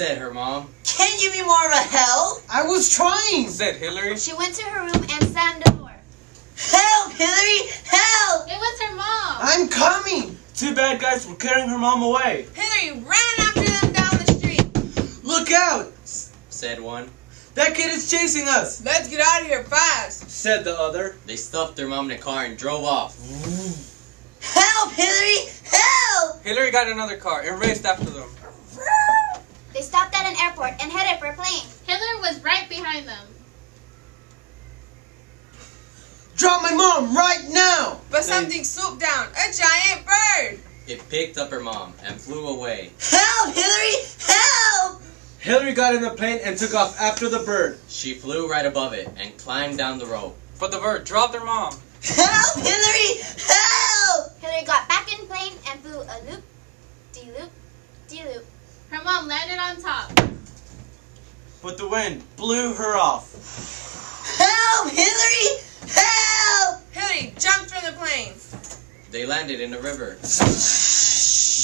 said her mom. Can't you be more of a help? I was trying, said Hilary. She went to her room and slammed the door. Help, Hilary, help! It was her mom. I'm coming. Two bad guys were carrying her mom away. Hilary ran after them down the street. Look out! Said one. That kid is chasing us, Let's get out of here fast. said the other. They stuffed their mom in a car and drove off. Help, Hilary, help! Hilary got another car and raced after them. They stopped at an airport and headed for a plane. Hilary was right behind them. Drop my mom right now. But something swooped down. A giant bird. It picked up her mom and flew away. Help, Hilary, help! Hilary got in the plane and took off after the bird. She flew right above it and climbed down the rope. But the bird dropped her mom. Help, Hilary, help! Hilary got back in the plane and flew a loop, de-loop, de-loop. Her mom landed on top. But the wind blew her off. Help, Hilary, help! Hilary jumped from the plane. They landed in the river.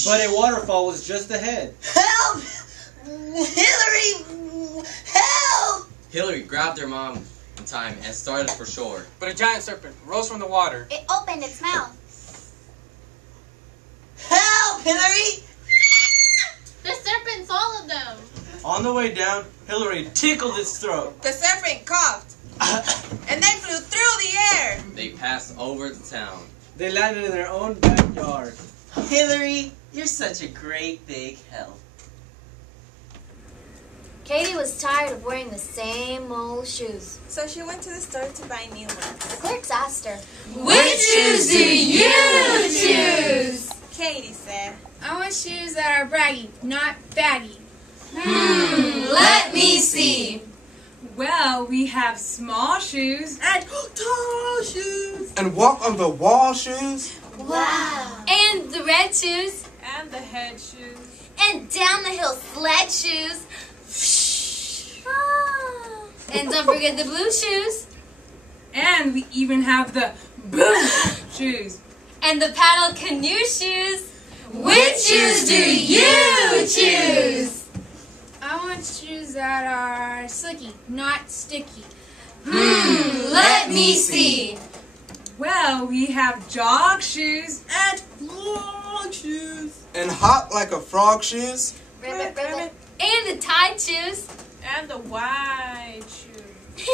But a waterfall was just ahead. Help! Hilary, help! Hilary grabbed her mom in time and started for shore. But a giant serpent rose from the water. It opened its mouth. Help, Hilary! The serpent swallowed them. On the way down, Hilary tickled its throat. The serpent coughed. And then flew through the air. They passed over the town. They landed in their own backyard. Hilary, you're such a great big help. Katie was tired of wearing the same old shoes. So she went to the store to buy new ones. The clerks asked her, Which shoes do you choose? Katie said, I want shoes that are braggy, not baggy. Let me see. Well, we have small shoes and tall shoes. And walk on the wall shoes. wow. And the red shoes. and the head shoes. And down the hill sled shoes. And don't forget the blue shoes. And we even have the boom shoes. And the paddle canoe shoes. Which shoes do you choose? I want shoes that are slicky, not sticky. Let me see. Well, we have jog shoes And long shoes. And hop like a frog shoes. Ribbit, ribbit. And the tide shoes. And the wide shoes.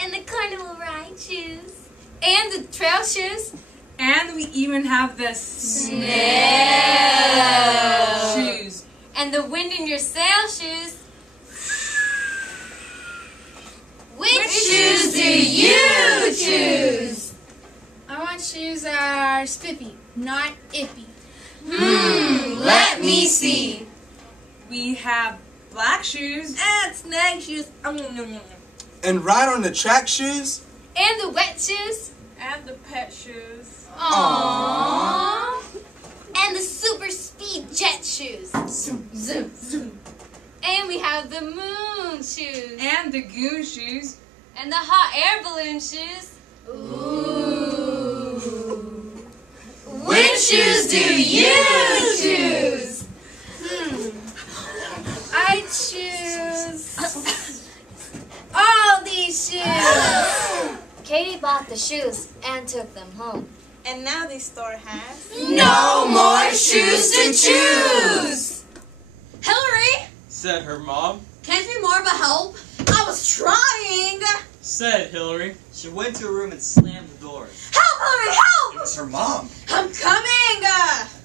And the carnival ride shoes. And the trail shoes. and we even have the snail shoes. And the wind in your sail shoes. Which shoes do you choose? I want shoes that are spiffy, not iffy. Let me see. We have black shoes And snag shoes. And ride on the track shoes. And the wet shoes. And the pet shoes. Aww. And the super speed jet shoes. Zoom, zoom, zoom. And we have the moon shoes. and the goon shoes. And the hot air balloon shoes. Ooh. Which shoes do you choose? I choose all these shoes. Katie bought the shoes and took them home. And now the store has No more shoes to choose. Hilary, Said her mom. can't you be more of a help? I was trying. Said Hilary. She went to her room and slammed the door. Help, Hilary, help! It was her mom. I'm coming.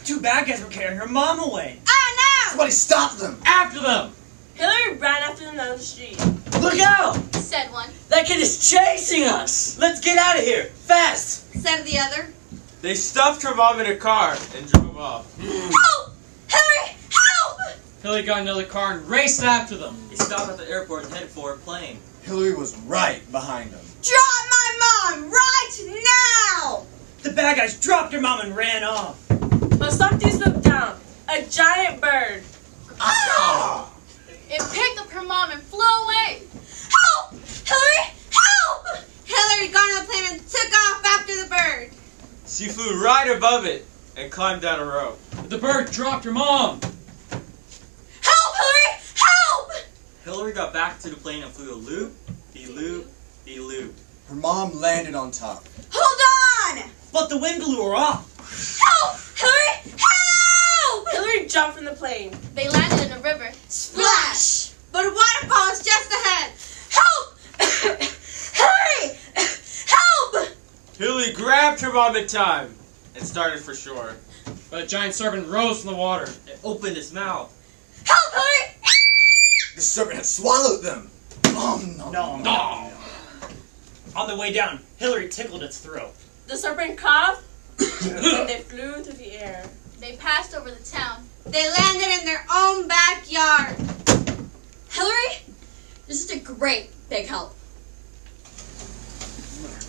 Two bad guys were carrying her mom away. Now. Somebody stop them. After them! Hilary ran after them down the street. Look out! Said one. That kid is chasing us! Let's get out of here! Fast! Said the other. They stuffed her mom in a car and drove off. Help! Hilary, help! Hilary got another car and raced after them. They stopped at the airport and headed for a plane. Hilary was right behind them. Drop my mom right now! The bad guys dropped her mom and ran off. But something swooped down. A giant bird. Ah! It picked up her mom and flew away. Help! Hilary, help! Hilary got on the plane and took off after the bird. She flew right above it and climbed down a rope. The bird dropped her mom. Help, Hilary, help! got back to the plane and flew a loop, de loop, de loop. Her mom landed on top. Hold on! But the wind blew her off. Help! Hilary, help! Hilary jumped from the plane. They landed in a river. Splash! But a waterfall is just ahead. Help! Hilary! Help! Hilary grabbed her mom in time and started for shore. But a giant serpent rose from the water and opened its mouth. Help, Hilary! The serpent had swallowed them. No. On the way down, Hilary tickled its throat. The serpent coughed, and they flew through the air. They passed over the town. They landed in their own backyard. Hilary, this is a great big help.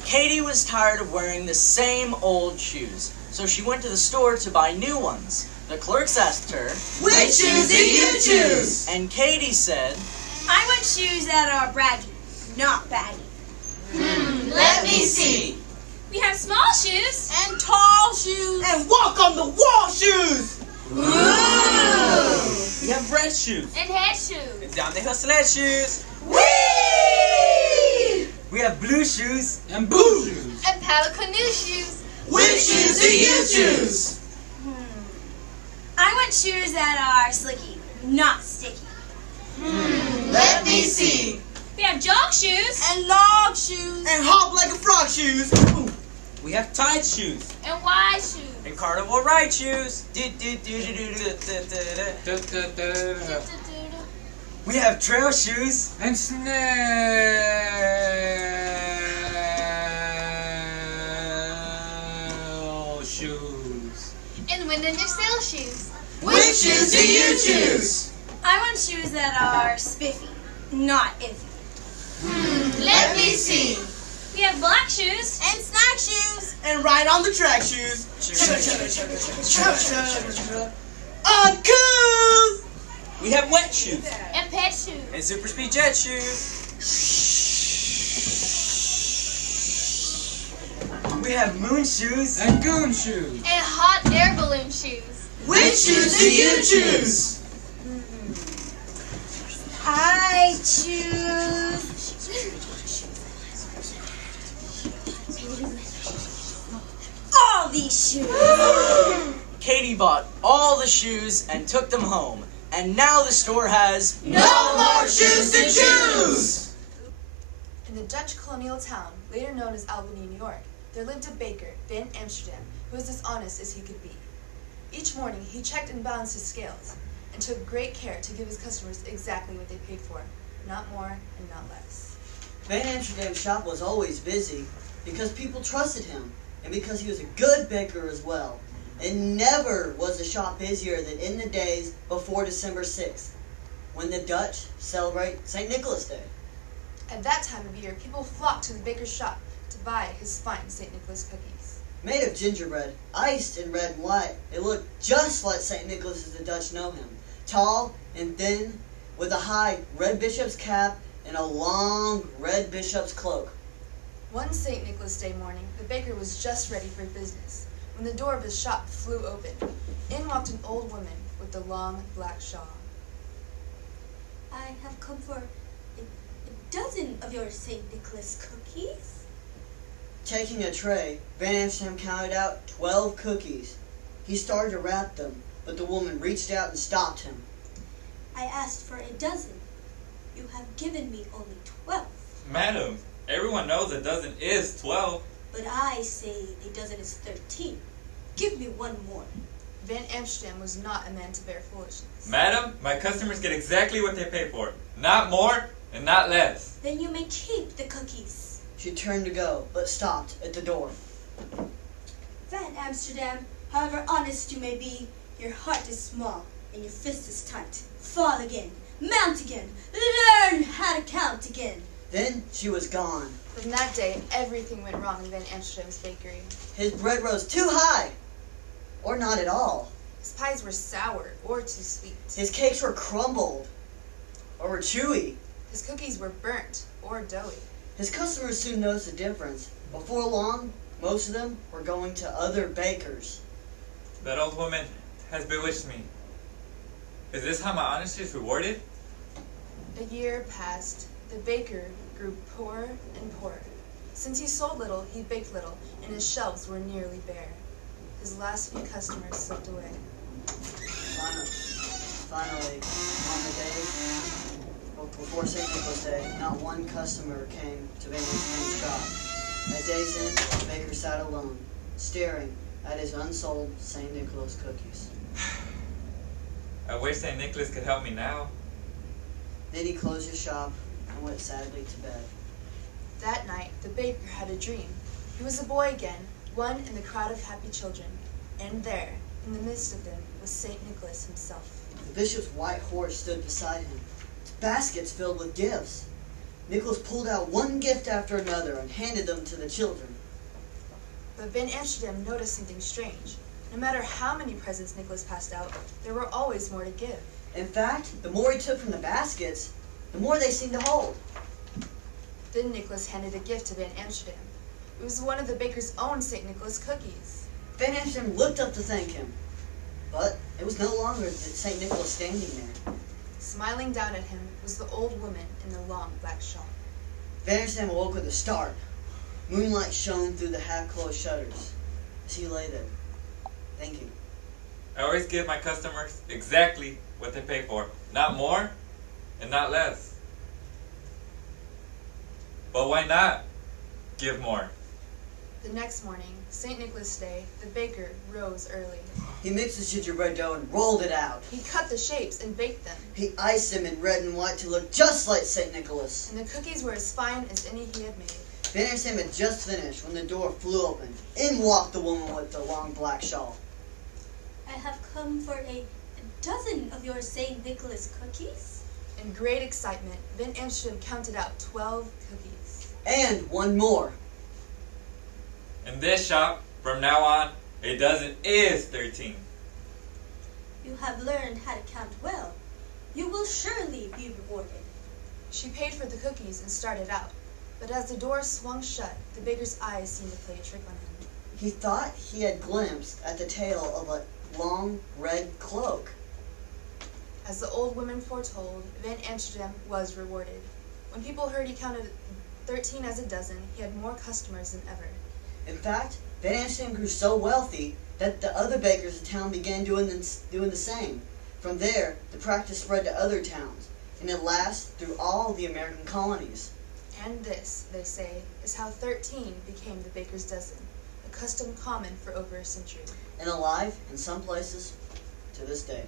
Katie was tired of wearing the same old shoes, so she went to the store to buy new ones. The clerks asked her, Which shoes do you choose? and Katie said, I want shoes that are braggy, not baggy. Let me see. We have small shoes. And tall shoes. and walk on the wall shoes! We have red shoes. And head shoes. And down the hill sled shoes. Whee! We have blue shoes. And blue shoes. And paddle canoe shoes. Which shoes do you choose? I want shoes that are slicky, not sticky. Let me see. We have jog shoes. And log shoes. And hop like a frog shoes. We have tied shoes. And wide shoes. And carnival ride shoes. We have trail shoes. And snail shoes. And wind in your sail shoes. Which shoes do you choose? I want shoes that are spiffy, not iffy. Let me see. We have black shoes. And snack shoes. And ride on the track shoes. Uncouth! We have wet shoes. And pet shoes. And super speed jet shoes. We have moon shoes. And goon shoes. And hot air balloon shoes. Which shoes do you choose? I choose all these shoes. Katie bought all the shoes and took them home. And now the store has No more shoes to choose! In the Dutch colonial town, later known as Albany, New York, there lived a baker, Van Amsterdam, who was as honest as he could be. Each morning, he checked and balanced his scales, and took great care to give his customers exactly what they paid for, not more and not less. Van Amsterdam's shop was always busy because people trusted him and because he was a good baker as well. And never was the shop busier than in the days before December 6th, when the Dutch celebrate St. Nicholas Day. At that time of year, people flocked to the baker's shop to buy his fine St. Nicholas cookies. Made of gingerbread, iced in red and white, it looked just like St. Nicholas as the Dutch know him. Tall and thin, with a high red bishop's cap and a long red bishop's cloak. One St. Nicholas Day morning, the baker was just ready for business when the door of his shop flew open. In walked an old woman with the long black shawl. I have come for a dozen of your St. Nicholas cookies. Taking a tray, Van Amsterdam counted out 12 cookies. He started to wrap them, but the woman reached out and stopped him. I asked for a dozen. You have given me only 12. Madam, everyone knows a dozen is 12. But I say a dozen is 13. Give me one more. Van Amsterdam was not a man to bear foolishness. Madam, my customers get exactly what they pay for. Not more and not less. Then you may keep the cookies. She turned to go, but stopped at the door. Van Amsterdam, however honest you may be, your heart is small and your fist is tight. Fall again, mount again, learn how to count again. Then she was gone. From that day, everything went wrong in Van Amsterdam's bakery. His bread rose too high, or not at all. His pies were sour or too sweet. His cakes were crumbled, or were chewy. His cookies were burnt or doughy. His customers soon noticed the difference. Before long, most of them were going to other bakers. That old woman has bewitched me. Is this how my honesty is rewarded? A year passed. The baker grew poorer and poorer. Since he sold little, he baked little, and his shelves were nearly bare. His last few customers slipped away. Finally, on the day before St. Nicholas Day, not one customer came to Van Amsterdam's shop. At day's end, the baker sat alone, staring at his unsold St. Nicholas cookies. I wish St. Nicholas could help me now. Then he closed his shop and went sadly to bed. That night, the baker had a dream. He was a boy again, one in the crowd of happy children. And there, in the midst of them, was St. Nicholas himself. The bishop's white horse stood beside him, baskets filled with gifts. Nicholas pulled out one gift after another and handed them to the children. But Van Amsterdam noticed something strange. No matter how many presents Nicholas passed out, there were always more to give. In fact, the more he took from the baskets, the more they seemed to hold. Then Nicholas handed a gift to Van Amsterdam. It was one of the baker's own St. Nicholas cookies. Van Amsterdam looked up to thank him, but it was no longer St. Nicholas standing there. Smiling down at him was the old woman in the long black shawl. Van Amsterdam awoke with a start. Moonlight shone through the half-closed shutters as he lay there, thinking. I always give my customers exactly what they pay for. Not more and not less. But why not give more? The next morning, St. Nicholas Day, the baker rose early. He mixed the gingerbread dough and rolled it out. He cut the shapes and baked them. He iced them in red and white to look just like St. Nicholas. And the cookies were as fine as any he had made. Van Amsterdam had just finished when the door flew open. In walked the woman with the long black shawl. I have come for a dozen of your St. Nicholas cookies. In great excitement, Van Amsterdam counted out 12 cookies. And one more. In this shop, from now on, a dozen is 13. You have learned how to count well. You will surely be rewarded. She paid for the cookies and started out. But as the door swung shut, the baker's eyes seemed to play a trick on him. He thought he had glimpsed at the tail of a long red cloak. As the old woman foretold, Van Amsterdam was rewarded. When people heard he counted 13 as a dozen, he had more customers than ever. In fact, Van Amsterdam grew so wealthy that the other bakers in town began doing the same. From there, the practice spread to other towns, and at last through all the American colonies. And this, they say, is how 13 became the baker's dozen, a custom common for over a century. And alive in some places to this day.